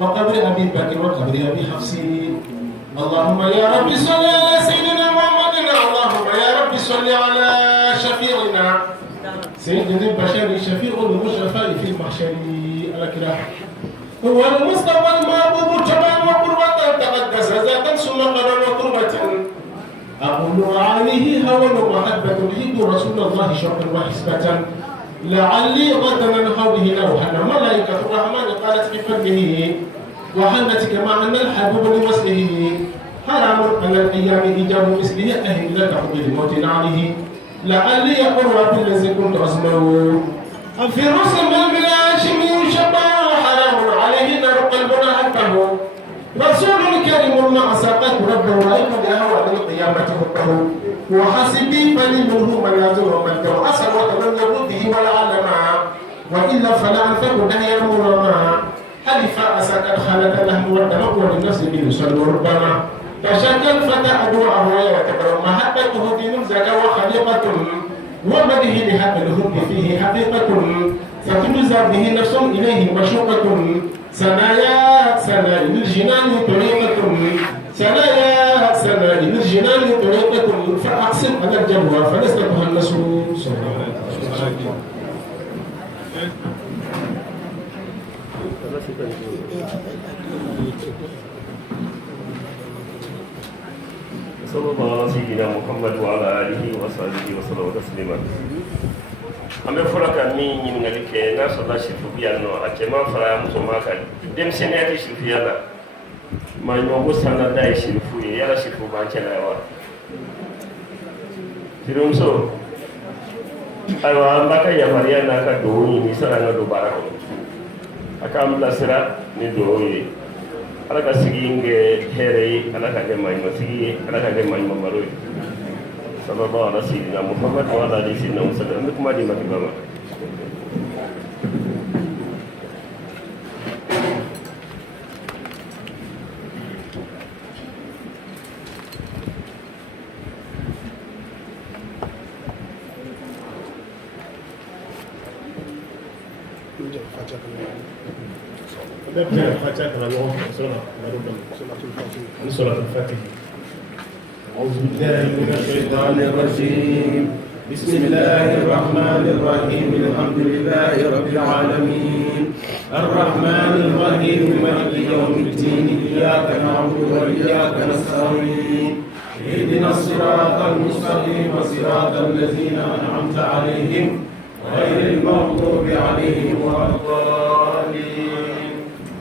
وقبر أبي بكر وقبر أبي حفص. اللهم يا رب صل على سيدنا محمد. اللهم يا رب صل على شفيعنا سيدنا البشر شفيع المشرفاء في المحشر الأكرام. هو المصطفى المحبوب تبعا وقربة تقدس ذاتا ثم قدر وقربة. أقول عليه هوى ومحبة يحب رسول الله شوقا وحسبة. لعلي غدا من حوله لوحنا ملائكة الرحمن قالت بفضله وحنت كما أن الحبوب لوصله. حرام على الأيام إيجاب مثله أهل لك بالموت عليه. لعلي أقرب بالذي كنت أسمعه في الرسل من الهاشمي شبه. حرام عليه نار قلبنا حقه. رسول كريم ما أساقته ربه وإن بأهوى للقيامة حقه. وحسبي فلمنه منازل ومن جو أسر وتمن يبود به والعلم. وإلا فلا أنفق دهيا مرما. حلف أساك خالة لهم والدم وللنفس بيصل ربما. فشك الفتى أدوعه ويتكرم محبته دين زكا وخليقة. ومده لحق الهب فيه حقيقة. فتنزى به نفس إليه مشوقة. سنايا للجنان طريقة. سنايا للجنان طريقة. فأقسم على الجنوى فلست تهنس. صلى الله على سيدنا محمد وعلى آله وصحبه وسلم تسليما. an bɛ fɔlɔ ka min ɲininkali kɛ n'a sɔrɔla sifuya nɔ a cɛman fara musoman kan denmisɛnninya tɛ sifuya la maɲuman ko sanda ye sifu ye yala sifu b'an cɛla wa terimuso ayiwa an b'a ka yamaruya n'a ka dugawu ɲini sani an ka don baara kɔnɔ a k'an bilasira ni dugawu ye ala ka sigi kɛ hɛrɛ ye ala ka kɛ maɲuman sigi ye ala ka kɛ maɲuman baro ye. صلى الله على سيدنا محمد وعلى آله سيدنا وسلم بكم هذه مكبرة. سورة الفاتحة. أعوذ بالله من الشيطان الرجيم. بسم الله الرحمن الرحيم. الحمد لله رب العالمين الرحمن الرحيم مالك يوم الدين. إياك نعبد وإياك نستعين. اهدنا الصراط المستقيم صراط الذين أنعمت عليهم غير المغضوب عليهم ولا الضالين.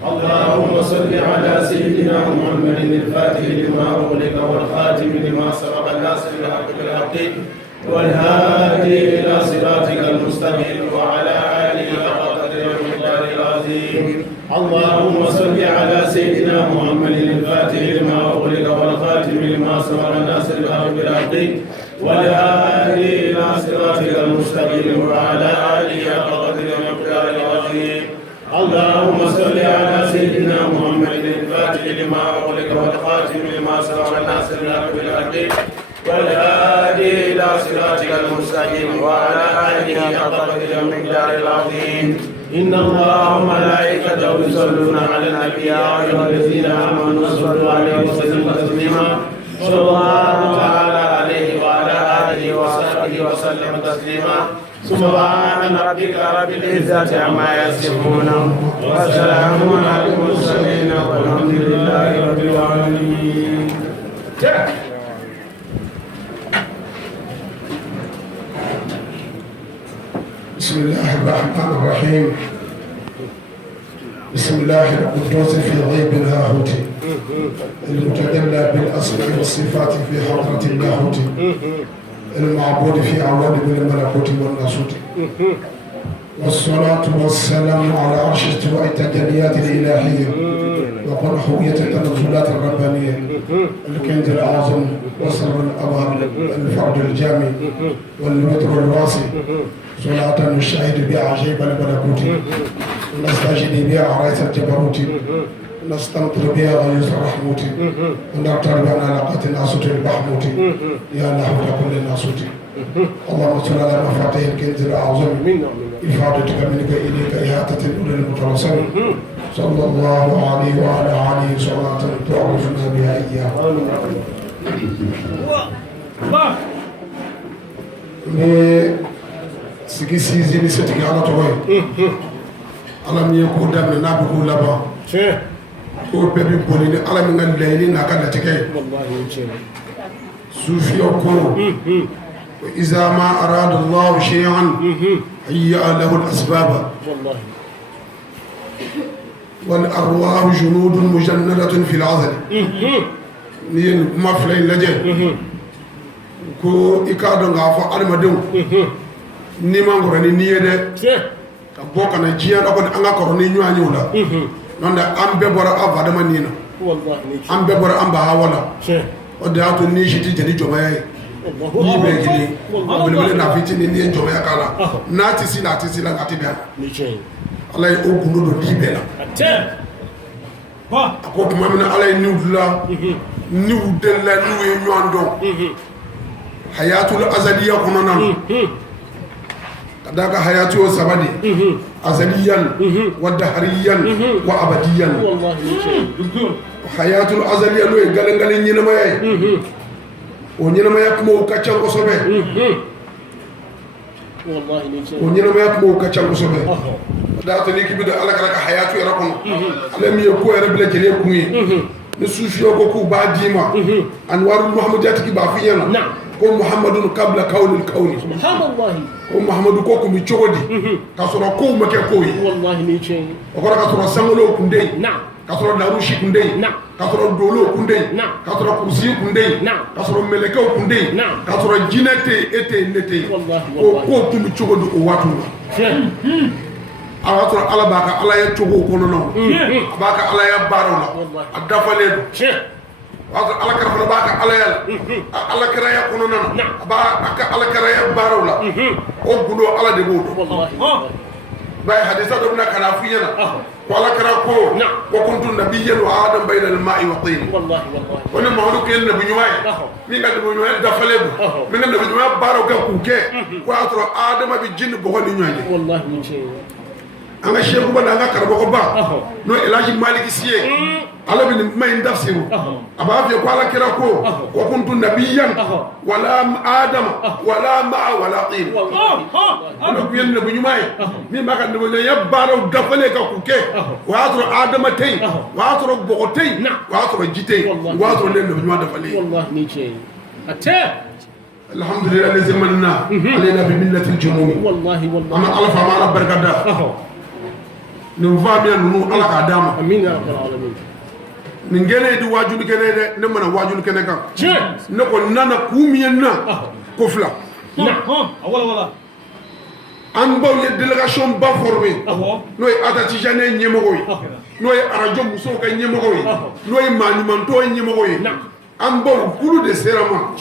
اللهم صل على سيدنا محمد الفاتح لما أغلق والخاتم لما سبق الناصر الحق بالحق والهادي إلى صراطك المستقيم وعلى آله حق قدره ومقداره العظيم. اللهم صل على سيدنا محمد الفاتح لما أغلق والخاتم لما سبق الناصر الحق بالحق والهادي إلى صراطك المستقيم وعلى آله حق قدره ومقداره العظيم. اللهم صل على سيدنا محمد الفاتح لما أغلق والخاتم لما سبق الناصر الحق بالحق والهادي إلى صراطك المستقيم وعلى آله حق قدره ومقداره العظيم. إن الله وملائكته يصلون على النبي يا أيها الذين آمنوا صلوا عليه وسلموا تسليما. صلى الله تعالى عليه وعلى آله وصحبه وسلم تسليما. سبحان ربك رب العزة عما يصفون وسلام على المرسلين والحمد لله رب العالمين. بسم الله الرحمن الرحيم. بسم الله القدوس في غيب اللاهوت المتجلى بالاسماء والصفات في حضرة اللاهوت المعبود في عوالم الملكوت والناسوت. والصلاة والسلام على عرش استواء التجليات الإلهية وقل حوية التنزلات الربانية الكنز الأعظم وسر الأبهر الفرد الجامع والوتر الواسع. صلاة نشاهد بها عجيب الملكوت نستجد بها عرايس الجبروت نستمطر بها غيوز الرحموت ونرتر بها علاقات الناسوت البحموت يا نحو كل الناسوت. اللهم صل على مفاتيح الكنز الأعظم إفادتك منك إليك إهاتة الأولى المتوسل صلى الله عليه وعلى آله صلاة تعرفنا بها إياه. mais sigi sisi ni setigi ala tɔgɔ ye ala min ye ko daminɛ n'a bɛ k'o laban o bɛɛ bɛ boli ni ala min ka laɲini n'a ka latigɛ ye sufiyaw ko iza ma arada allahu shay'an hayya lahu al-asbaba wal arwah junudun mujannadatun fil azali ni ye kuma fila in lajɛ ko i k'a dɔn k'a fɔ adamadenw ni ma kɔrɔ ni ye dɛ ka bɔ ka na diɲɛ na kɔni an ka kɔrɔ ni ɲɔgɔn ye o la n'o tɛ an bɛɛ bɔra an fadama nin na an bɛɛ bɔra an ba hawa la o de y'a to ni si tɛ jɛni jɔnmaya ye n'i bɛ kelen belebele n'a fitinin n'i ye jɔnmaya k'a la n'a tɛ si la a tɛ si la nka a tɛ bɛn a la ala ye o gundo don di bɛɛ la a ko tuma min na ala ye niw dilan niw delila n'u ye ɲɔgɔn dɔn hayatul azaliya kɔnɔna na ka d'a ka hayatu o saba de azaliyan wa dahariyan wa abadiyan hayatul azaliya n'o ye galen-galen ɲɛnamaya ye o ɲɛnamaya kumaw ka ca kosɛbɛ o ɲɛnamaya kumaw ka ca kosɛbɛ daa to ni k'i bɛ don ala ka hayatu yɛrɛ kɔnɔ ale min ye ko yɛrɛ bɛɛ lajɛlen kun ye ni sufiyaw ko k'u b'a d'i ma anwarul muhamadiyatigi b'a f'i ɲɛna ko muhamadun kabla kawlil kawni ko muhamadu ko kun bɛ cogo di k'a sɔrɔ kow ma kɛ kow ye o kɔrɔ k'a sɔrɔ sangolow kun tɛ yen k'a sɔrɔ darusi kun tɛ yen k'a sɔrɔ dolow kun tɛ yen k'a sɔrɔ kurusi kun tɛ yen k'a sɔrɔ mɛlɛkɛw kun tɛ yen k'a sɔrɔ jinɛ tɛ yen e tɛ yen ne tɛ yen ko kow kun bɛ cogo di o waatiw la a b'a sɔrɔ ala b'a ka ala ye cogow kɔnɔna a b'a ka ala ye baaraw la a dafalen don o b'a sɔrɔ ala kɛra fana b'a ka ala ya la ala kɛra ya kɔnɔna na a b'a ka ala kɛra ya baaraw la o gundo ala de b'o dɔn ba ye hadisa dɔ bɛna ka na f'i ɲɛna ko ala kɛra ko wa kuntu nabiyyan wa adam bayna al-ma'i wa tin ko ni Mamadu kɛ nabi ɲuman ye min ka nabi ɲuman dafalen don min ka nabi ɲuman baaraw kɛ k'u kɛ ko y'a sɔrɔ adama bɛ jinn bɔgɔ ni ɲɔgɔn ye an ka sɛkuba n'an ka karamɔgɔba n'o ye Elaji Maliki Si ye ala bɛ nin kuma in tafsiru a b'a f'i ye ko ala kɛra ko wa kuntu nabiyyan wala adama wala ma'a wala tin ala kun ye nabi ɲuman ye min b'a ka nabi ɲuman baaraw dafalen ka k'u kɛ o y'a sɔrɔ adama tɛ yen o y'a sɔrɔ bɔgɔ tɛ yen o y'a sɔrɔ ji tɛ yen o y'a sɔrɔ ne nabi ɲuman dafalen ye alhamdulillah les manna alayna bi millatil jumumi ama ala fa ma ala barkada nin faamiya ninnu ala k'a d'a ma nin kɛnɛ di waajuli kɛnɛ ye dɛ ne mana waajuli kɛnɛ kan ne kɔni nana kun min ye na ko fila an baw ye délégation ba formé n'o ye Atatijane ɲɛmɔgɔw ye n'o ye arajo musow ka ɲɛmɔgɔw ye n'o ye maaɲumantɔw ɲɛmɔgɔw ye an baw kulu de sera ma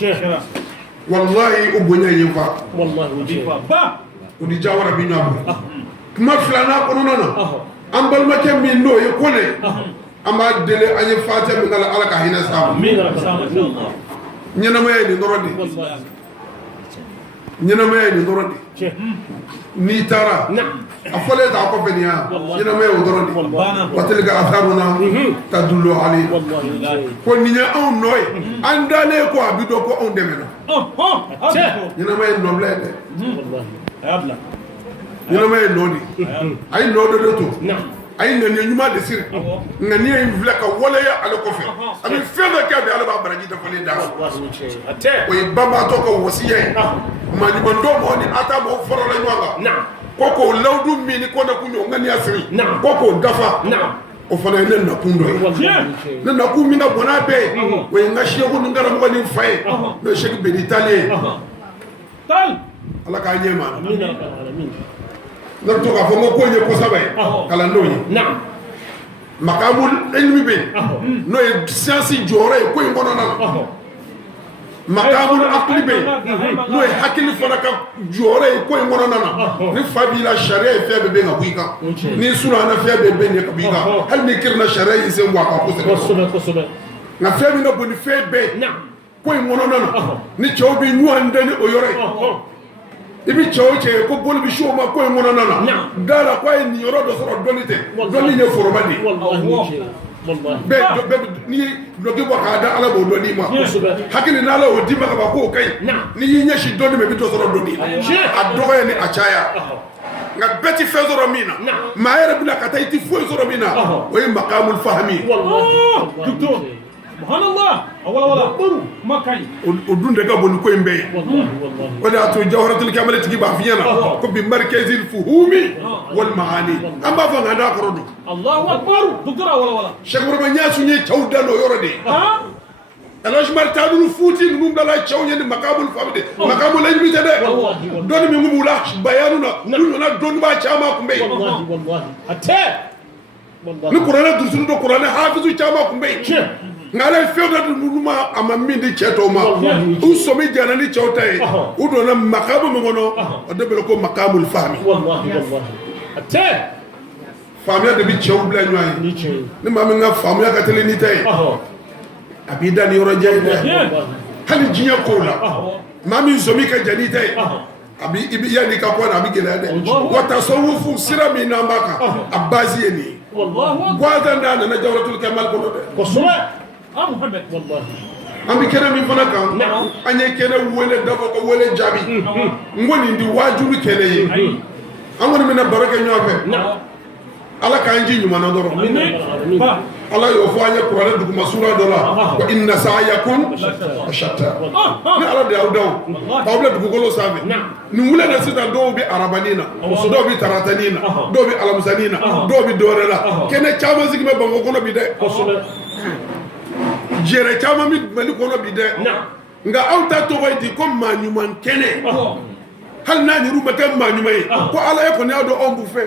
wallahi o bonya ye fa o di Jawara bi ɲɔgɔn kuma filanan kɔnɔna na an balimakɛ min n'o ye Kone an b'a deli an ye fatiha min k'a la ala ka hinɛ s'a ma ɲɛnamaya ye nin dɔrɔn de ɲɛnamaya ye nin dɔrɔn de n'i taara a fɔlen t'a kɔfɛ nin ya ɲɛnamaya ye o dɔrɔn de wa tilka atharuna tadullu alayhi ko nin ye anw nɔ ye an dalen ko a bi dɔn ko anw dɛmɛna ɲɛnamaya ye nɔbila ye dɛ ɲɛnamaya ye nɔ de a ye nɔ dɔ de to a ye ŋaniya ɲuman de siri ŋaniya in filɛ ka waleya ale kɔfɛ a bɛ fɛn bɛɛ kɛ a bɛ ala b'a baraji dafalen d'a ma o ye banbaatɔ ka wasiya ye maaɲumantɔ mɔgɔ ni a ta mɔgɔ farala ɲɔgɔn kan ko k'o lawudu min ni ko ne kun y'o ŋaniya siri ko k'o dafa o fana ye ne nakun dɔ ye ne nakun min ka bon n'a bɛɛ ye o ye n ka seku ni n karamɔgɔ ni n fa ye n'o ye Seki Beni Tale ye ala k'a ɲɛ ma ne bɛ to k'a fɔ n ko ko in ye kosɛbɛ ye kalandenw ye makamul ilmi bɛ yen n'o ye siyansi jɔyɔrɔ ye ko in kɔnɔna na makamul akili bɛ yen n'o ye hakili fana ka jɔyɔrɔ ye ko in kɔnɔna na ni fa b'i la sariya ye fɛn bɛɛ bɛ ka bɔ i kan ni surunyana fɛn bɛɛ bɛ yen ka bɔ i kan hali ni kirina sariya y'i sen bɔ a kan kosɛbɛ nka fɛn min ka bon ni fɛn bɛɛ ko in kɔnɔna na ni cɛw bɛ ɲɔgɔn dɛn ni o yɔrɔ ye ibi cɛw cɛ ko boli bi show ma ko in kɔnɔna na dara ko ye nin yɔrɔ dɔ sɔrɔ dɔnni tɛ dɔnni ye foroba de bɛɛ ni dɔki bɔ k'a da ala b'o dɔnni ma hakili n'ala y'o d'i ma ka ban k'o ka ɲi n'i y'i ɲɛsin dɔnni ma i bɛ dɔ sɔrɔ dɔnni a dɔgɔya ni a caya nka bɛɛ ti fɛn sɔrɔ min na maa yɛrɛ bila ka taa i ti foyi sɔrɔ min na o ye makamul fahmi subhanallah wala ma kaɲi o dun de ka bon ni ko in bɛɛ ye o de y'a to jawharatul kamali tigi b'a f'i ɲɛna ko bi markazil fuhumi wal maani an b'a fɔ nka d'a kɔrɔ don allahu akbar docteur wala Cheikh Ibrahima Niasse ye cɛw dan o yɔrɔ de ye Alhaji Mari Taaduru Fuuti ninnu bila cɛw ye ni makamul fahmi de makamul ilmi tɛ dɛ dɔnni min b'u la bayanu na n'u nana dɔnnibaa caman kun bɛ yen ni kuranɛ durusuni don kuranɛ hafizu caman kun bɛ yen nka ala ye fɛn dɔ di ninnu ma a ma min di cɛ tɔw ma u sɔmi jana ni cɛw ta ye u donna makamu min kɔnɔ o de bɛ ko makamul fahmi faamuya de bɛ cɛw bila ɲɔgɔn ye ni maa min ka faamuya ka teli ni ta ye a b'i da ni yɔrɔ jan ye dɛ hali diɲɛ kow la maa min sɔmi ka jan ni ta ye a bɛ i bɛ yanni i ka kɔ na a bɛ gɛlɛya dɛ wa tasawufu sira min n'an b'a kan a baasi ye nin ye guwadan da nana jawharatul kamal kɔnɔ dɛ an bɛ kɛnɛ min fana kan an ye kɛnɛ wele dabɔ ka wele jaabi n ko nin di wajibi kɛnɛ ye an kɔni bɛna baro kɛ ɲɔgɔn fɛ ala k'an ji ɲuman na dɔrɔn ala y'o fɔ an ye kuranɛ duguma sura dɔ la ko inna sa'yakum lashatta ni ala de y'aw daw k'aw bila dugukolo sanfɛ nin wele na sisan dɔw bɛ arabani na dɔw bɛ taratani na dɔw bɛ alamisani na dɔw bɛ dɔwɛrɛ la kɛnɛ caman sigi bɛ Bamakɔ kɔnɔ bi dɛ jɛrɛ caman bɛ Mali kɔnɔ bi dɛ nka aw ta tɔgɔ ye di ko maa ɲuman kɛnɛ hali n'a ɲɛru bɛ kɛ maa ɲuman ye ko ala e kɔni y'a dɔn anw b'u fɛ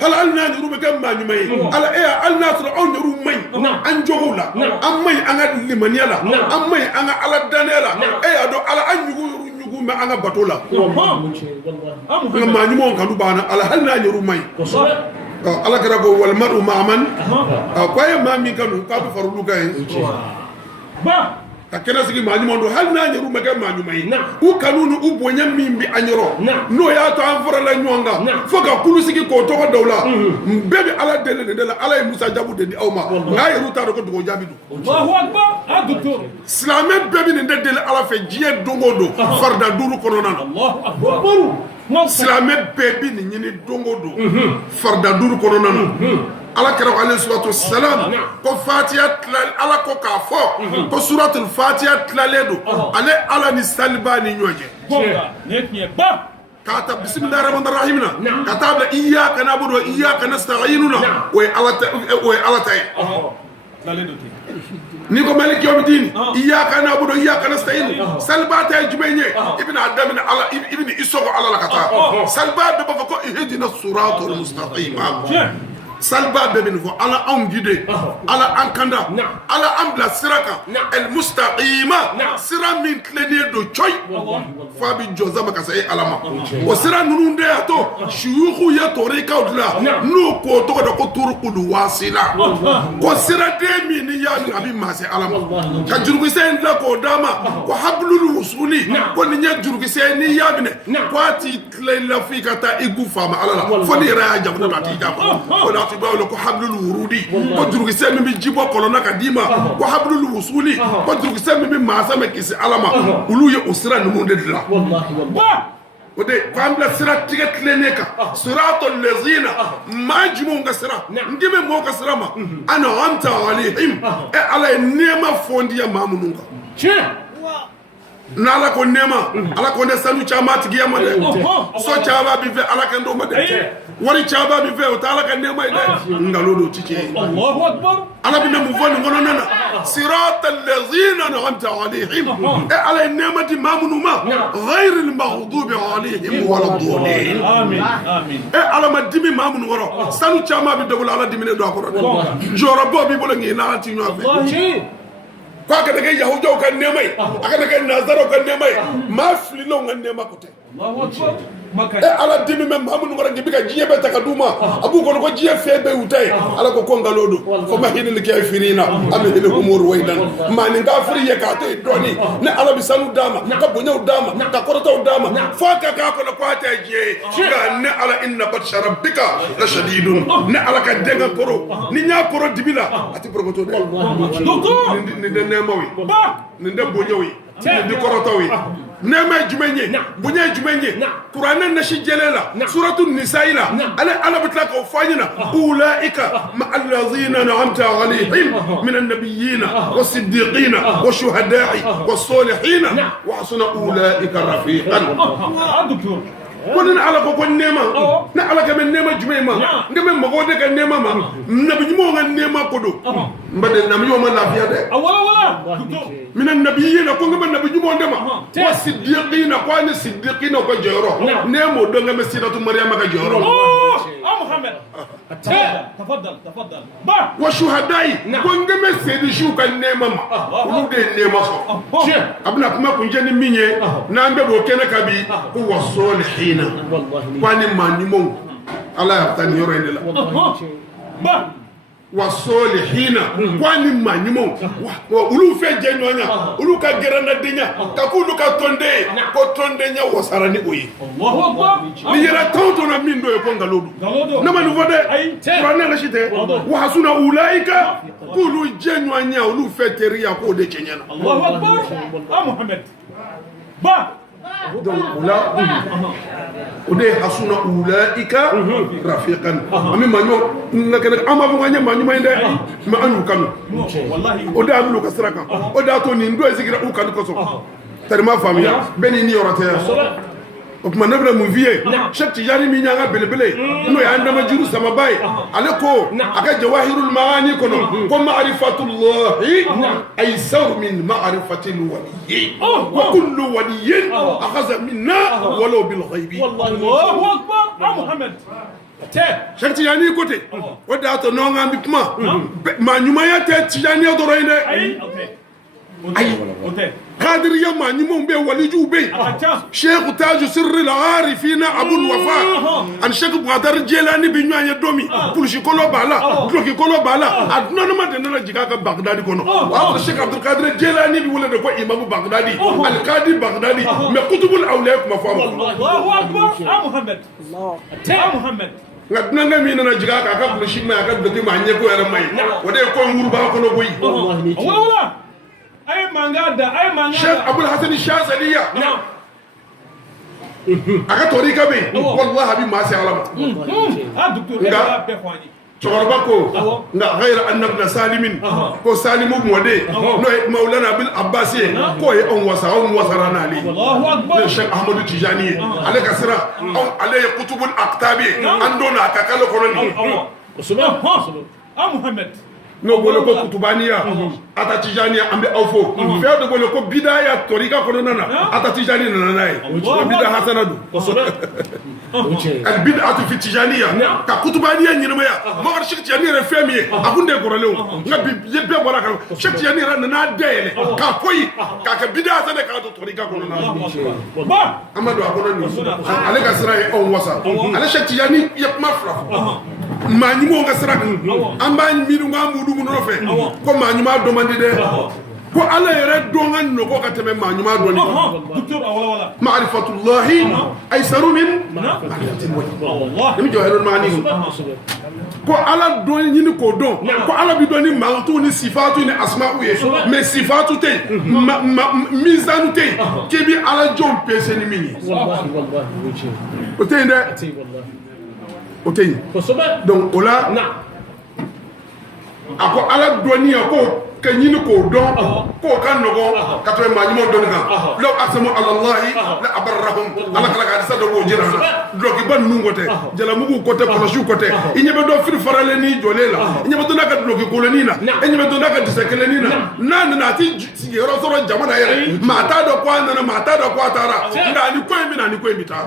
hali n'a ɲɛru bɛ kɛ maa ɲuman ye ala e hali n'a sɔrɔ anw ɲɛru man ɲi an jogow la an man ɲi an ka limaniya la an man ɲi an ka ala danaya la e y'a dɔn ala an ɲugu bɛ an ka bato la an ka maa ɲumanw kanu b'an na ala hali n'a ɲɛru man ɲi ala kɛra ko walimaru ma'aman ko a ye maa min kanu k'a bɛ fara olu kan ye ka kɛnɛ sigi maa ɲuman don hali n'a ɲɛru ma kɛ maa ɲuman ye u kanu ni u bonya min bɛ an yɔrɔ n'o y'a to an farala ɲɔgɔn kan fo ka kulu sigi k'o tɔgɔ da u la bɛɛ bɛ ala deli de la ala ye musa jaabu de di aw ma nka a yɛrɛ t'a dɔn ko dugawu jaabi don silamɛ bɛɛ bɛ nin de deli ala fɛ diɲɛ don o don farida duuru kɔnɔna na silamɛ bɛɛ bɛ nin ɲini don o don farida duuru kɔnɔna na ala kɛra ko alayhi salatu salam ko fatiha tilalen ala ko k'a fɔ ko suratul fatiha tilalen don ale ala ni saliba ni ɲɔgɔn cɛ k'a ta bisimilahi rahmani rahim na ka taa bila iyyaka na'budu wa iyyaka nasta'in na o ye ala ta ye ni ko maliki yawmiddin iyyaka na'budu wa iyyaka nasta'in saliba ta ye jumɛn ye i bɛna daminɛ ala i bɛ i sɔgɔ ala la ka taa saliba bɛɛ b'a fɔ ko ihdina siratal mustaqima saliba bɛɛ bɛ nin fɔ ala anw gide ala an kanda ala an bila sira kan el mustaqima sira min tilennen don coyi fo a bɛ jɔ zama ka se ala ma o sira ninnu de y'a to suyuku ye tɔrikaw dilan n'o k'o tɔgɔ da ko turukulu wasila ko siraden min ni y'a min a bɛ maa se ala ma ka jurukisɛ in dilan k'o d'a ma ko hablul wusuli ko nin ye jurukisɛ ye n'i y'a minɛ ko a t'i tile la f'i ka taa i gu faama ala la fo n'i yɛrɛ y'a jamu da a t'i d'a ma ko ko hablul wurudi ko jurukisɛ min bɛ ji bɔ kɔlɔnna ka d'i ma ko hablul wusuli ko jurukisɛ min bɛ maa samɛ kisi ala ma olu ye o sira ninnu de dilan o de ko an bila sira tigɛ tilennen kan siratul lazina maa jumɛnw ka sira n dimi mɔgɔw ka sira ma an'amta alayhim ala ye nɛɛma fɔndiya maa minnu kan n'ala ko nɛɛma ala ko ne sanu caman tigiya ma dɛ so caman bɛ fɛ ala ka n'o ma dɛ wari caman bɛ fɛ o tɛ ala ka nɛɛma ye dɛ nkalon don ti tiɲɛ ye ala bɛ na mun fɔ nin kɔnɔna na siratal lazina an'amta alayhim ala ye nɛɛma di maa minnu ma ghayril maghdubi alayhim waladdallin ala ma dimi maa minnu kɔrɔ sanu caman bɛ dɔbɔla ala diminen don a kɔrɔ dɛ jɔyɔrɔbaw b'i bolo ŋ'i n'ala ti ɲɔgɔn fɛ ko a kana kɛ yahudiyaw ka nɛɛma ye a kana kɛ nazaraw ka nɛɛma ye maa fililenw ka nɛɛma ko tɛ ala dimi men mahamudu ngara ngi bika jiye be takaduma abu ko ko jiye febe utay ala ko ngalodo ko mahini ni kay firina ami hil umur waydan mani nga firi ye ka te doni ne ala bisanu dama ka bonya dama ka korota dama faka ka ko ko ta jiye ga ne ala inna batsha rabbika la shadidun ne ala ka denga poro ni nya poro dibila ati poro to de ni de nemawi ni de bonyawi ni korotawi nema jumenye bunya jumenye qur'an na shi jalala suratul nisaila ala bitlaka ufanyina ulaika ma allazina an'amta alaihim min an-nabiyyin was-siddiqin wash-shuhada'i was-salihin wa hasuna ulaika rafiqan konin ala ko nema na ala ka men nema jumema ngame mago de ka nema ma nabi mo nga nema kodo mbade nam yo ma lafiya de wala min annabiyina ko ngame nabi mo ndema wa siddiqina ko ni siddiqina ko joro nemo do ngame sidatu maryama ka joro muhammad tafaddal ba wa shuhadai ko ngame sedi shu ka nema ma ko de nema ko abna kuma kunje ni minye na mbe bo kena kabi ko wasolihin kwani manimo ala yaftani yoro indela ba wasolihina kwani manimo ulu fe jenyonya ulu ka geranda dinya takulu ka tonde ko tonde nya wasarani oyi Allahu akbar ni yera tonto na mindo e konga lodu na manu vode qur'an la shite wa hasuna ulaika kulu jenyonya ulu fe teria ko de chenyana Allahu akbar muhammad ba donc là ode hasuna ulaika rafiqan ami manyo ngakene ama bunganya manyo mayende ma anu kanu wallahi ode amlu kasraka ode to ni ndo ezikira ukanu koso tarima famia beni ni yorate o kuma nabra movie chek tijani mi nyanga belebele no ya ndama jiru sama bay ale ko aka jawahirul maani kono ko ma'rifatullah aysar min ma'rifatil wali wa kullu waliyin akhadha minna walau bil ghaibi wallahi Allahu akbar muhammad chek tijani kote wada to no ngambi kuma ma nyuma ya te tijani odoroinde ay قادر يما نيمون بي وليجو بي شيخ تاج سر العارفين ابو الوفاء ان شيخ بغداد جيلاني بي نيا دومي كل شي كولو بالا كلوكي كولو بالا ادنا ما دنا جيكا بغداد كونو واخ الشيخ عبد القادر جيلاني بي ولد كو امام بغدادي القاضي بغدادي ما كتب الاولياء ما فهم الله اكبر محمد الله محمد ngadna ngami na jiga ka ka kul shi ma ka doki ma nyeko yara mai wode ko nguru ba ko no boy wala ay mangada Sheikh Abul Hasan Shazaliya aka torika be wallahi bi ma sai alama docteur ga be fani chorba ko nga ghayra annabna salimin ko salimu mwade no maulana bil abbasi ko e on wasarana ali Allahu akbar Sheikh Ahmad Tijani ale kasra ale kutubul aqtabi andona akakalo koloni Muhammad no bolo ko kutubaniya ata tijaniya ambe awfo feedo bolo ko bidaya torika ko nana ata tijani nana nay bid'a hasanadu al bid'atu fi tijaniya ka kutubaniya nyinama ya mo war shek tijani re femiye akunde ko relew ngabi yebbe bola ka shek tijani ran na dele ka koyi ka bid'a hasana ka to torika ko nana ba amadu akono ni ale ka sira e on wasa ale shek tijani yep mafra manyimo nga sira amba miru ngamu du no fe ko manyuma domandi de ko ala yere dongan no ko kateme manyuma doni docteur wala ma'rifatullah aysaru min ma'rifatil wajh wallahi mi jawharul maani ko ala doni ni ko don ko ala bi doni ma'tu ni sifatu ni asma'u ye mais sifatu te mizanu te ke bi ala jom pese ni mini wallahi o te inde o te donc ola ako ala doni ko kanyini ko don ko kan nogo katwe majimo don kan law aqsamu ala allah la abarrahum ala kala ka sado bo jira do ki ban nungote jala mugu kote ko shu kote inyebe do fir farale ni jolela inyebe do naka do ki kolonina inyebe do naka disekelenina nan na ti sigero soro jamana yere mata do ko na mata do ko atara nda ni ko mi na ni ko mi ta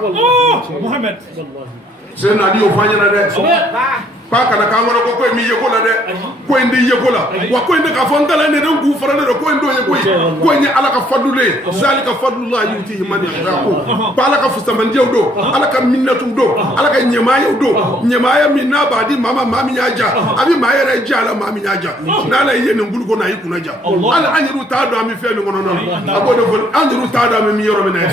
muhammad wallahi c'est na di o fanya na de pa kana ka ngoro ko mi yego la de ko ndi yego la wa ko ndi ka fon dala ne den gu fara de ko ndo yego ko ni ala ka fadule zalika fadlullah yuti man yaqu pa ala ka fusaman jew do ala ka minnatu do ala ka nyemaya do nyemaya minna badi mama mami nyaja abi mayere jala mami nyaja na la yene ngul ko na yiku na ja ala anyiru ta do ami fe ni ngono non abodo vol anyiru ta do mi yoro mi na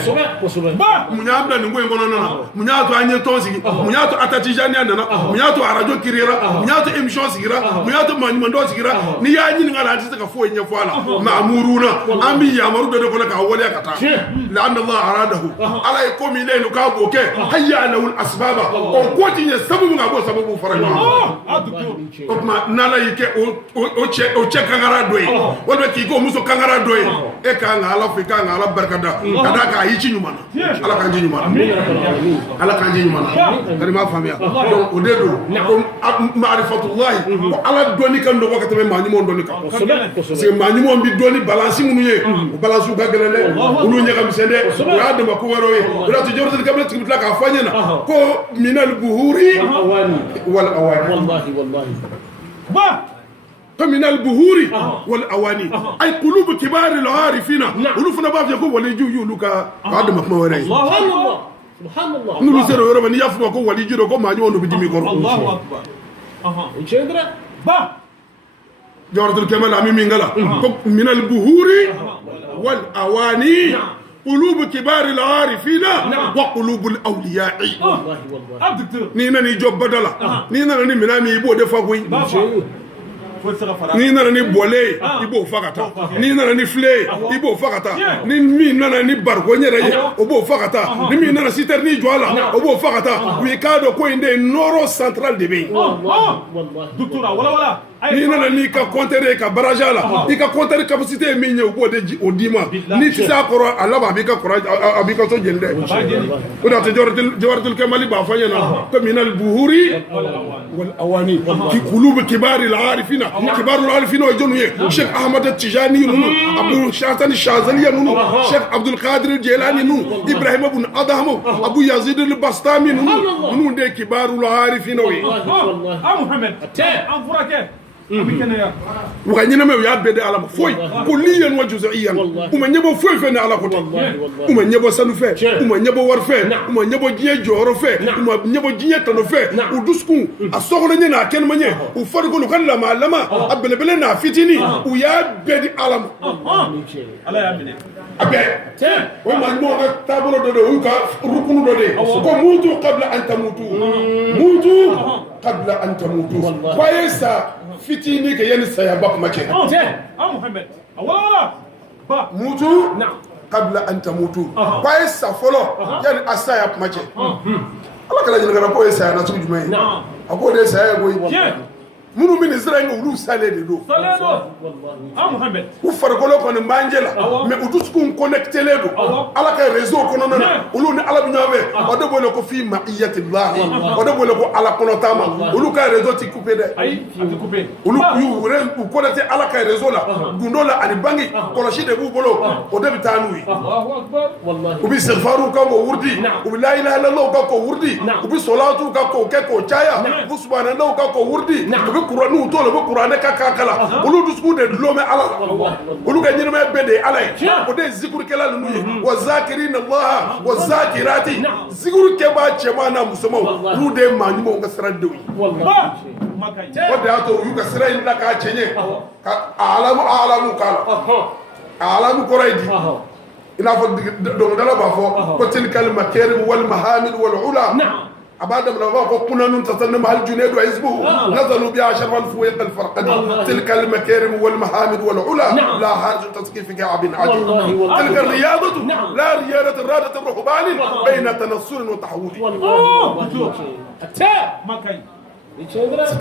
ba munya abda ni ngoy ngono non munya to anye tonsi munya to atatijani nana munya to arajo kirira munya to emission sigira munya to manimando sigira ni ya nyi ngala ati ka fo nya fala ma'muruna ambi ya maru do ko ka wali akata la anna allah aradahu ala yakomi lenu ka goke hayya lahu asbaba o koti ye sababu ngabo sababu faranga o ma nala yike o che kangara doy wala ki ko muso kangara doy e ka ngala fi ka ngala barkada kada ka yici nyumana ala kan ji nyumana ala kan ji nyumana kadi ma famia donc o dedo ma'rifatullah ko ala doni kan do wakati me mani mon doni kan c'est mani mon bi doni balance munu ye balance ga gelele ulu nyaka misende ya de ko waro ye la to jordi kabla tibla ka fanyana ko minal buhuri wal awani wallahi ba من البهور والأواني أي قلوب كبار العارفين ولفنا باب يقول وليجو يلوكا هذا ما وراي سبحان الله نقول سير يوم يفهم كون وليجو كون ما يوم بديمي كور الله أكبر وشندرا با جورد الكمال أمي مينغلا من البهور والأواني قلوب كبار العارفين وقلوب الأولياء والله نينا نيجو بدلا نينا ني منامي يبو دفاوي ni nana ni bole ibo fakata ni nana ni fle ibo fakata ni mi nana ni barko nyere obo fakata ni mi nana siter ni joala obo fakata wi kado ko inde noro central de be wallahi doctora wala ni nana ni ka compter ka barajala ni ka compter capacité mi nye obo de odima ni tisa koro alaba bi ka courage abi ka so jende o da to jortul kamali ba fanya na ko minal buhuri wal awani ki qulub kibar al arifina كبار العارفين وجنويه الشيخ احمد التجاني عبد الشاطن الشاذلي الشيخ عبد القادر الجيلاني ابراهيم بن ادهم ابو يزيد البسطامي نون دي كبار العارفين والله محمد ام فراكه وغنينا ما يا بدي على فوي كليا وجزئيا وما نيبو فوي فين على كوت وما نيبو سانو في وما نيبو ور في وما نيبو جي جورو في وما نيبو جي تانو في ودسكو اسوغنا نينا كين ما ني وفرغو كان لما ابلبلنا فيتيني ويا بدي على الله يامن ابي وما نيبو تابلو دو وكا ركنو دو كو موتو قبل ان تموتوا موتوا قبل ان تموتوا كويسا fitini ke yani saya bak make محمد ولا با mutu qabla an tamutu kwa sa folo yani asaya make ala kala jina gara ko saya na su jumai akode saya goyi munu min israel ulu sale de do محمد u fargolo ko ne manjela mais udus ko connecté le do ala ka réseau ko non ulu ne ala binyabe o de bolo ko fi ma'iyati allah o de bolo ko ala kono tama ulu ka réseau ti coupé de ay ti coupé ulu u connecté ala ka réseau la gundo la ani bangi ko shi de bu bolo o de bitanui allahu akbar wallahi ubi istighfaru ka ko wurdi ubi la ilaha illallah ka ko wurdi ubi salatu ka ko ke ko chaya ubi subhanallah ka ko wurdi ubi qur'anu to le qur'ane ka kala ulu dusku de lome ala ulu ga nyirme bede ala o de zikru kala nu wa zakirin allah wa zakirati zikru ke ba chema na musamo ulu de manimo ga sraddewi wallahi makai o de ato yu ga srai na ka chenye ka alamu kala alamu koraidi ina fo do dala ba fo ko tilkal makarim wal mahamid wal ula أبدا من الله كنا نتصنم هل جنيد وحزبه نزلوا بها شر الفويق الفرقد تلك المكارم والمحامد والعلا لا حاجة تسقيف كعب عجل تلك الرياضة لا رياضة الرادة الرهبان بين تنصر وتحول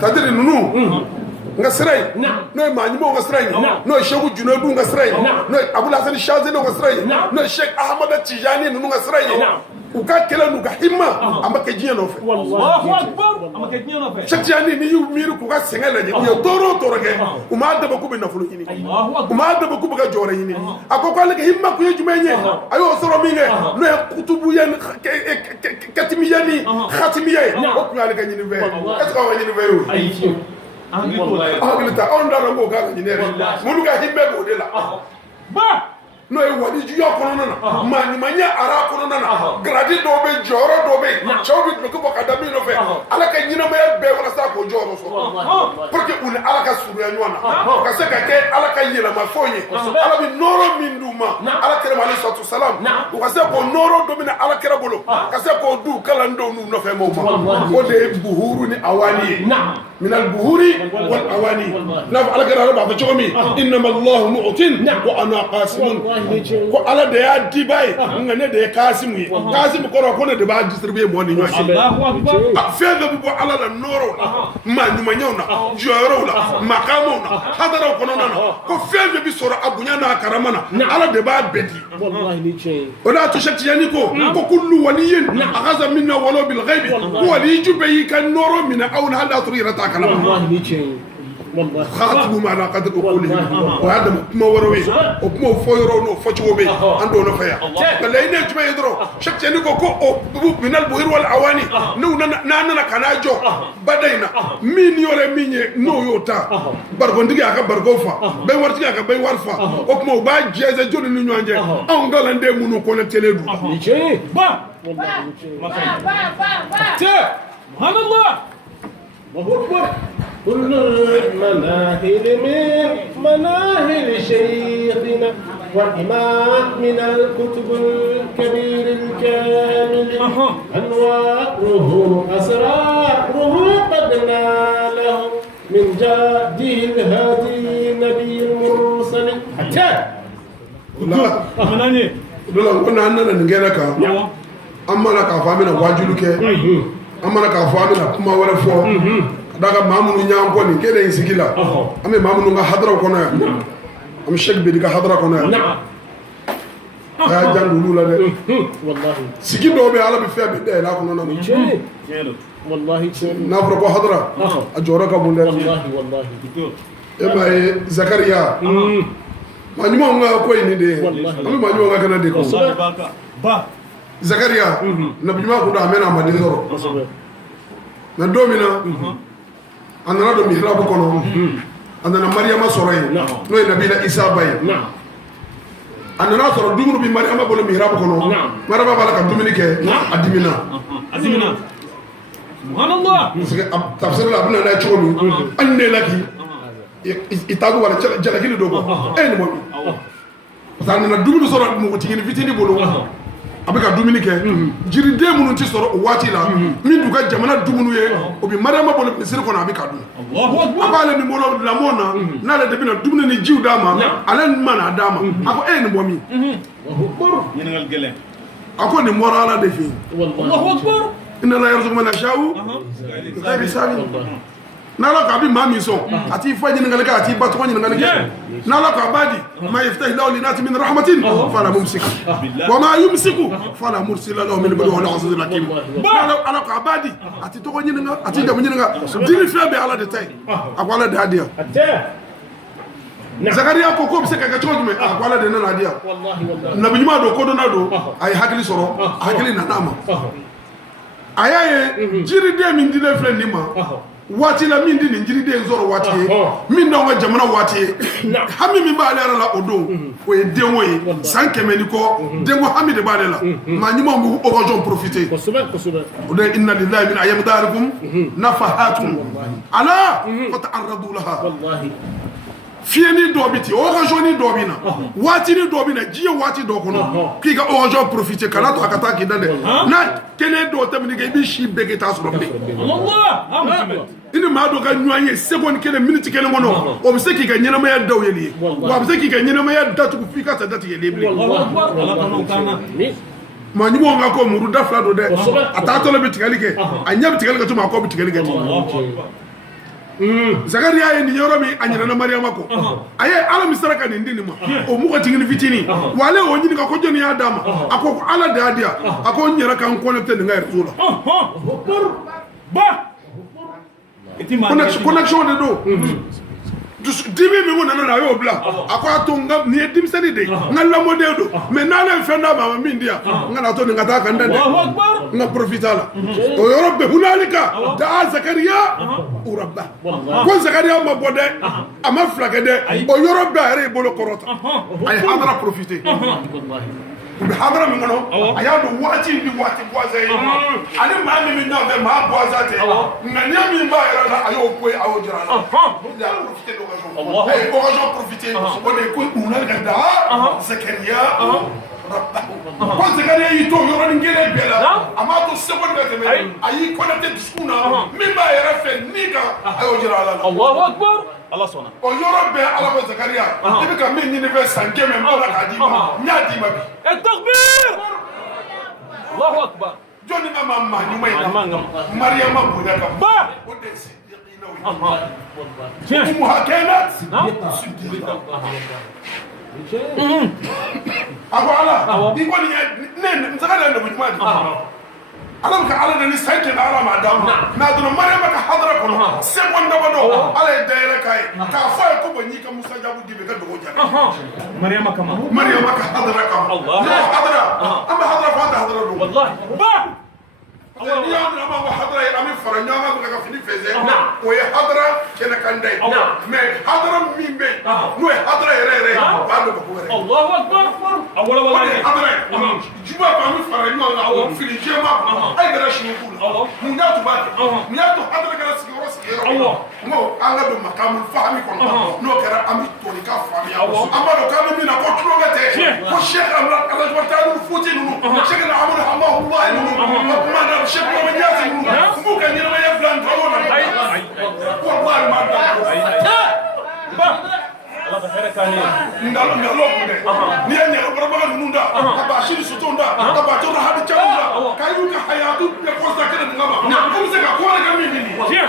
تدري نونو ngasrai no manimo ngasrai no shehu junedu ngasrai no abul hasan shazili ngasrai no sheikh ahmad tijani nunu ngasrai u ka kɛlɛ n'u ka himma a ma kɛ diɲɛ nɔfɛ Cheikh Tidiane ni y'u miiri k'u ka sɛgɛn lajɛ u ye tɔɔrɔ o tɔɔrɔ kɛ u m'a dabɔ k'u bɛ nafolo ɲini u m'a dabɔ k'u bɛ ka jɔyɔrɔ ɲini a ko k'ale ka himma kun ye jumɛn ye a y'o sɔrɔ min kɛ n'o ye kutubuya ni katimiya ni khatimiya ye o tun y'ale ka ɲini fɛn est ce que aw ka ɲini fɛn y'o hakili ta anw t'a dɔn k'o k'a ka ɲini yɛrɛ minnu ka himma b'o de la n'o ye walijuya kɔnɔna na maɲumanya ara kɔnɔna na garadi dɔw bɛ jɔyɔrɔ dɔw bɛ cɛw bɛ duloki bɔ ka da min nɔfɛ ala ka ɲɛnamaya bɛɛ walasa k'o jɔyɔrɔ sɔrɔ pour que u ni ala ka surunya ɲɔgɔn na ka se ka kɛ ala ka yɛlɛmafɛnw ye ala bɛ nɔɔrɔ min d'u ma ala kɛra ma alayhi salatu salam u ka se k'o nɔɔrɔ dɔ minɛ ala kɛra bolo ka se k'o d'u kalandenw n'u nɔfɛmɔgɔw ma o de ye buhuru ni awani ye min al-buhuri wal awani n'a fɔ ala kɛra ala b'a fɔ cogo min innama allahu mu'tin wa ana qasimun ko ala de y'a diba ye nka ne de ye kasimu ye kasimu kɔrɔ ko ne de b'a distribuer mɔgɔ ni ɲɔgɔn cɛ fɛn bɛɛ bɛ bɔ ala la nɔɔrɔw la maɲumanyaw na jɔyɔrɔw la maqamaw na hadaraw kɔnɔna na ko fɛn bɛɛ bɛ sɔrɔ a bonya n'a karama na ala de b'a bɛɛ di o de y'a to Cheikh Tidiane ko kullu waliyin akhadha minna walaw bil ghaibi ko waliju bɛɛ y'i ka nɔɔrɔ minɛ aw la hali n'a sɔrɔ i yɛrɛ t'a kalama خاطبوا معنا قدر أقولهم وهذا ما وروي وما فيرون وفجوا به عندنا فيا فلا ينجم يدرو شك يعني كو من البهير والعواني نو نانا كناجو بدينا مين يولا مين نو يوتا برغوندي أكا برغوفا بين ورتي أكا بين ورفا وكما بعد جاز جون نيوانجي أون قالن ده منو كون تلدو سبحان الله كل المناهل من مناهل شيخنا وإمام من الكتب الكبير الكامل أنواره أسراره قد ناله من جاده الهادي النبي المرسل حتى كنا عندنا نجيلك أما لك أفهمنا واجلك أما لك أفهمنا كما ورفو daga mamunu nyanko ni kede insigila ame mamunu nga hadra kono ya am sheikh bi diga hadra kono ya ya jandu lula de wallahi sigi do be ala bi fe be de la kono na wallahi na fro ko hadra a jora ka bunde wallahi e may Zakaria ma nyuma nga ko ni de am ma nyuma nga kana de ko ba Zakaria na bi nyuma ko da mena ma de zoro na domina andana do mihrabu kono andana Mariama soro yi no e nabila Isa bay andana soro dumuru bi Mariama bolo mihrabu kono maraba bala ka dumini ke adimina subhanallah parce tafsir la buna na chomi anne laki itagu wala jalakili do ko en mo parce andana dumuru soro mo tigini fitini bolo abika dumuni kɛ jiride minnu ti sɔrɔ o waati la min du ka jamana dumuni ye o bi Mariama bolo misiri kɔnɔ a bɛ ka dun a b'ale ni bolo lamɔ na n'ale de bɛna dumuni ni jiw d'a ma ale ma n'a d'a ma a ko e ye nin bɔ min ɲininkali gɛlɛn a ko nin bɔra ala de fɛ yen Allahu akbar inna la yarzuqu man yasha'u bi ghayri hisab n'ala ko a bɛ maa min sɔn a t'i fa ɲininkali kɛ a t'i ba tɔgɔ ɲininkali kɛ n'ala ko a b'a di ma yaftahi lahu linnasi min rahmatin fala mumsik wa ma yumsiku fala mursila lahu min ba'dihi wal azizul hakim ala ko a b'a di a t'i tɔgɔ ɲininka a t'i jamu ɲininka dini fɛn bɛɛ ala de ta ye a ko ala de y'a di yan Zakaria ko bɛ se ka kɛ cogo jumɛn a ko ala de nana di yan nabi ɲuman don kodɔnna don a ye hakili sɔrɔ a hakili nana a ma a y'a ye jiriden min dilen filɛ nin ma waati la min di nin jiriden sɔrɔ waati ye min d'anw ka jamana waati ye hami min b'ale yɛrɛ la o don o ye denko ye san 100 ni kɔ denko hami de b'ale la maa ɲumanw b'u occasion profiter o de inna lillahi min ayamdarikum nafahatun ala fata'arradu laha fiyɛni dɔ bi ten occasion ni dɔ bi na waati ni dɔ bi na diɲɛ waati dɔ kɔnɔ k'i ka occasion profiter kana to a ka taa k'i da dɛ n'a kɛnɛ dɔ tɛmɛni kɛ i b'i si bɛɛ kɛ t'a sɔrɔ bilen i ni maa dɔ ka ɲɔgɔn ye seconde kelen minute kelen kɔnɔ o bɛ se k'i ka ɲɛnamaya daw yɛlɛ ye wa a bɛ se k'i ka ɲɛnamaya datugu f'i ka ta datigɛlen bilen maa ɲumanw ka ko muru da fila don dɛ a taatɔ la bɛ tigɛli kɛ a ɲɛ bɛ tigɛli kɛ tuma a kɔ bɛ tigɛli kɛ ten Zakariya ye nin yɔrɔ min a ɲinɛna Mariama kɔ a ye Ala min sera ka nin di nin ma o m'u ka jigini fitinin wa ale y'o ɲininka ko jɔnni y'a d'a ma a ko Ala de y'a di yan a ko n yɛrɛ ka n connecté nin ka réseau la connexion de don dimi min nana na a y'o bila a ko a to nin ye denmisɛnnin de ye n ka lamɔden don mais n'ale ye fɛn d'a ma a ma min di yan n kana to nin ka taa ka n dɛ n ka profite a la o yɔrɔ bɛɛ hunalika daa Zakariya urabba ko Zakariya ma bɔ dɛ a ma fila kɛ dɛ o yɔrɔ bɛɛ a yɛrɛ y'i bolo kɔrɔta a ye hadara profite u bɛ hadara min kɔnɔ a y'a dɔn waati ni waati boisé ye ani maa min bɛ ɲɔgɔn fɛ maa boisé tɛ ŋaniya min b'a yɛrɛ la a y'o ko ye a y'o jira a la o de y'a profité d'occasion a ye occasion profité o de ye ko hunalika daa Zakariya ko Zakariya y'i to yɔrɔnin kelen bɛɛ la a m'a to seconde bɛɛ tɛmɛ a y'i connecté dusukun na min b'a yɛrɛ fɛ ni kan a y'o jira ala la Allah sɔnna o yɔrɔ bɛɛ ala ko Zakariya i bɛ ka min ɲini fɛ san kɛmɛ n bɔra k'a d'i ma n y'a d'i ma bi takbir Allahu akbar jɔnni ka maa maa ɲuman in na Mariama bonya ka ba o de ye siddiqinaw ye Umu Hakenat siddiqa a ko ala i kɔni ye ne Zakariya nabi ɲuman de ala ka ala ni san kɛmɛ ala m'a d'a ma mais a donna Mariama ka hadara kɔnɔ seconde damadɔ ala ye dayɛlɛ k'a ye k'a fɔ a ye ko n'i ka musajabu d'i ma i ka dugawu jaabi Mariama kama hadara kama ne ko hadara an bɛ hadara fɔ an tɛ hadara don wallahi ba n'i y'a dɔn an b'a fɔ hadara ye an bɛ fara ɲɔgɔn kan ka fini fɛnsɛ o ye hadara kɛnɛkanda ye mais hadara min bɛ yen n'o ye hadara yɛrɛ yɛrɛ ye o b'a dɔn ka ko wɛrɛ Allahu akbar a walawala ye hadara ye juba ko an bɛ fara ɲɔgɔn kan fini jɛma a ye kɛra sini k'u la mun y'a to b'a kɛ mun y'a to hadara kɛra sigiyɔrɔ n ko an ka don makamu fahami kɔnɔ n'o kɛra an bɛ tɔni ka faamuya an b'a dɔn k'an bɛ min na ko tulonkɛ tɛ ko Sheikh Alhaji Futi ninnu Sheikh Amadu Hamahulahi ninnu o kuma na Sheikh Mohamed Yasi ninnu n b'u ka ɲɛnamaya bila n tɔgɔ la wallahi m'a da Allah ka hɛrɛ k'an ye ngalo kun dɛ n'i ye ɲɛgɛnkɔrɔbaga ninnu da ka Bashir Sotow da ka Bato Rahadi Camu da ka y'u ka hayatu bɛɛ consacré nin kama ko bɛ se ka ko wɛrɛ kɛ min nin ye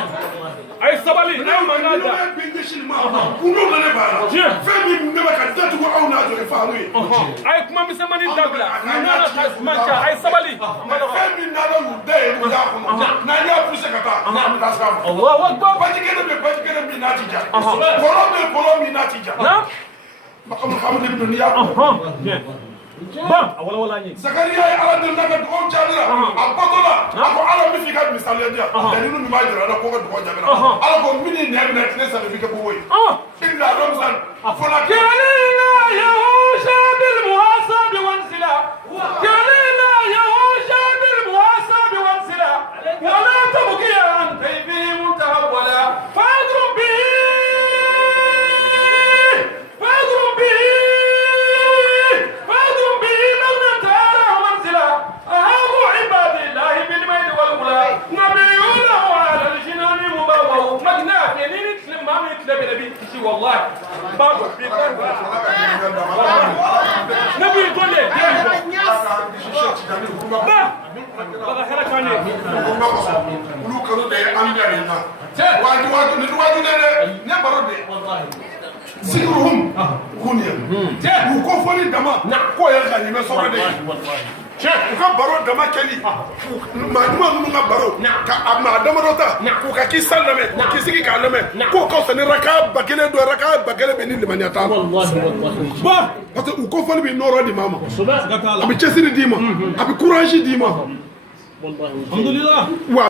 a ye sabali n'a ma n'a da bɛ ɲɛsin ma kungo na ne b'a la fɛn min ne bɛ ka datugu aw n'a jɔlen faamu ye a ye kuma misɛnmanin dabila a nana ka man ca a ye sabali fɛn min n'a y'u da ye n'u y'a kɔnɔ n'an y'a poussé ka taa an bɛ taa sira fɛ Allahu akbar baji kelen bɛ baji kelen min n'a ti ja kɔrɔ bɛ kɔrɔ min n'a ti ja Muhammadu ibn n'i y'a kɔnɔ ba a walawala an ye Zakariya ye ala deli n'a ka dugawu jaabira a bɔtɔ la a ko ala min f'i ka misaliya di yan dalilu min b'a jira la ko ka dugawu jaabira ala ko min ni nɛɛ minɛ tile saba f'i ka bɔ ye inna ramzan fɔlɔ kalila yahusha bil muhasab wal sila kalila yahusha bil muhasab wal sila wala tabqi an kayfi muntahawala fadrub bihi والله بابا نبي يقول لي بابا خيرك عني ولو كانوا ده أمبيرنا واجو ne baro de wallahi siruhum kunya ko foni dama ko ya gani me so de u ka baro dama kɛli maa ɲuman ninnu ka baro ka maa damadɔ ta k'u ka k'i san lamɛn k'i sigi k'a lamɛn k'o ka fisa ni raka ba kelen don raka ba kelen bɛ ni limaniya t'a la parce que u ko fɔli bɛ nɔrɔ di maa ma a bɛ cɛsiri d'i ma a bɛ courage d'i ma alhamdulillah.